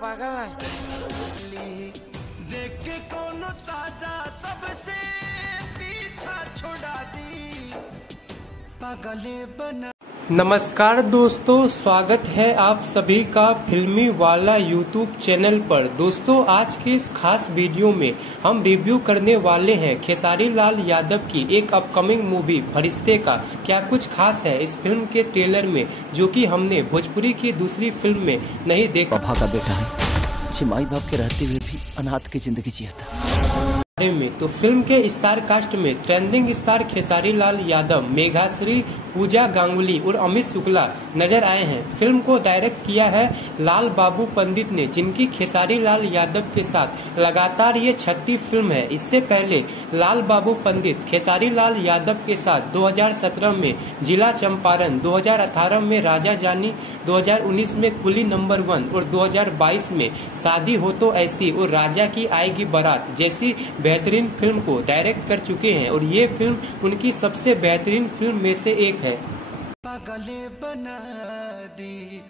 पागल है। देख के कौन साजा सबसे पीछा छुड़ा दी, पागले बना। नमस्कार दोस्तों, स्वागत है आप सभी का फिल्मी वाला यूट्यूब चैनल पर। दोस्तों, आज के इस खास वीडियो में हम रिव्यू करने वाले हैं खेसारी लाल यादव की एक अपकमिंग मूवी फरिश्ते का क्या कुछ खास है इस फिल्म के ट्रेलर में, जो कि हमने भोजपुरी की दूसरी फिल्म में नहीं देखा। बाबा का बेटा है, माई बाप के रहते हुए भी अनाथ की जिंदगी जिया था। में तो फिल्म के स्टार कास्ट में ट्रेंडिंग स्टार खेसारी लाल यादव, मेघाश्री, पूजा गांगुली और अमित शुक्ला नजर आए हैं। फिल्म को डायरेक्ट किया है लाल बाबू पंडित ने, जिनकी खेसारी लाल यादव के साथ लगातार ये 36वीं फिल्म है। इससे पहले लाल बाबू पंडित खेसारी लाल यादव के साथ 2017 में जिला चंपारण, 2018 में राजा जानी, 2019 में कुली नंबर 1 और 2022 में शादी हो तो ऐसी और राजा की आएगी बारात जैसी बेहतरीन फिल्म को डायरेक्ट कर चुके हैं और ये फिल्म उनकी सबसे बेहतरीन फिल्म में से एक है। पागले बना दी,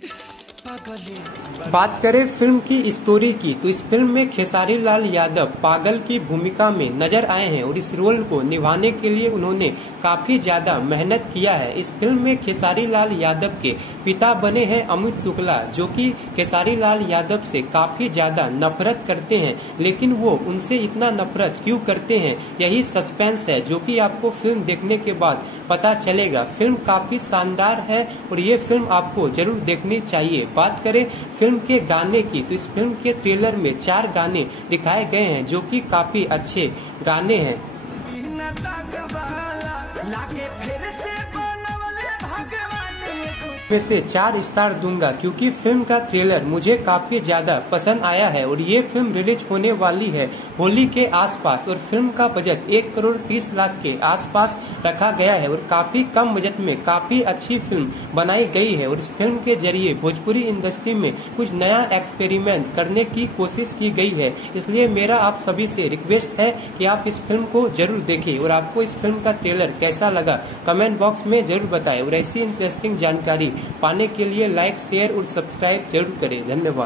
बात करें फिल्म की स्टोरी की तो इस फिल्म में खेसारी लाल यादव पागल की भूमिका में नजर आए हैं और इस रोल को निभाने के लिए उन्होंने काफी ज्यादा मेहनत किया है। इस फिल्म में खेसारी लाल यादव के पिता बने हैं अमित शुक्ला, जो कि खेसारी लाल यादव से काफी ज्यादा नफरत करते हैं, लेकिन वो उनसे इतना नफरत क्यों करते हैं यही सस्पेंस है, जो कि आपको फिल्म देखने के बाद पता चलेगा। फिल्म काफी शानदार है और ये फिल्म आपको जरूर देखनी चाहिए। बात करें फिल्म के गाने की तो इस फिल्म के ट्रेलर में 4 गाने दिखाए गए हैं, जो कि काफी अच्छे गाने हैं। में से 4 स्टार दूंगा क्योंकि फिल्म का ट्रेलर मुझे काफी ज्यादा पसंद आया है और ये फिल्म रिलीज होने वाली है होली के आसपास और फिल्म का बजट 1 करोड़ 30 लाख के आसपास रखा गया है और काफी कम बजट में काफी अच्छी फिल्म बनाई गई है और इस फिल्म के जरिए भोजपुरी इंडस्ट्री में कुछ नया एक्सपेरिमेंट करने की कोशिश की गई है। इसलिए मेरा आप सभी से रिक्वेस्ट है कि आप इस फिल्म को जरूर देखें और आपको इस फिल्म का ट्रेलर कैसा लगा कमेंट बॉक्स में जरूर बताएं और ऐसी इंटरेस्टिंग जानकारी पाने के लिए लाइक, शेयर और सब्सक्राइब जरूर करें। धन्यवाद।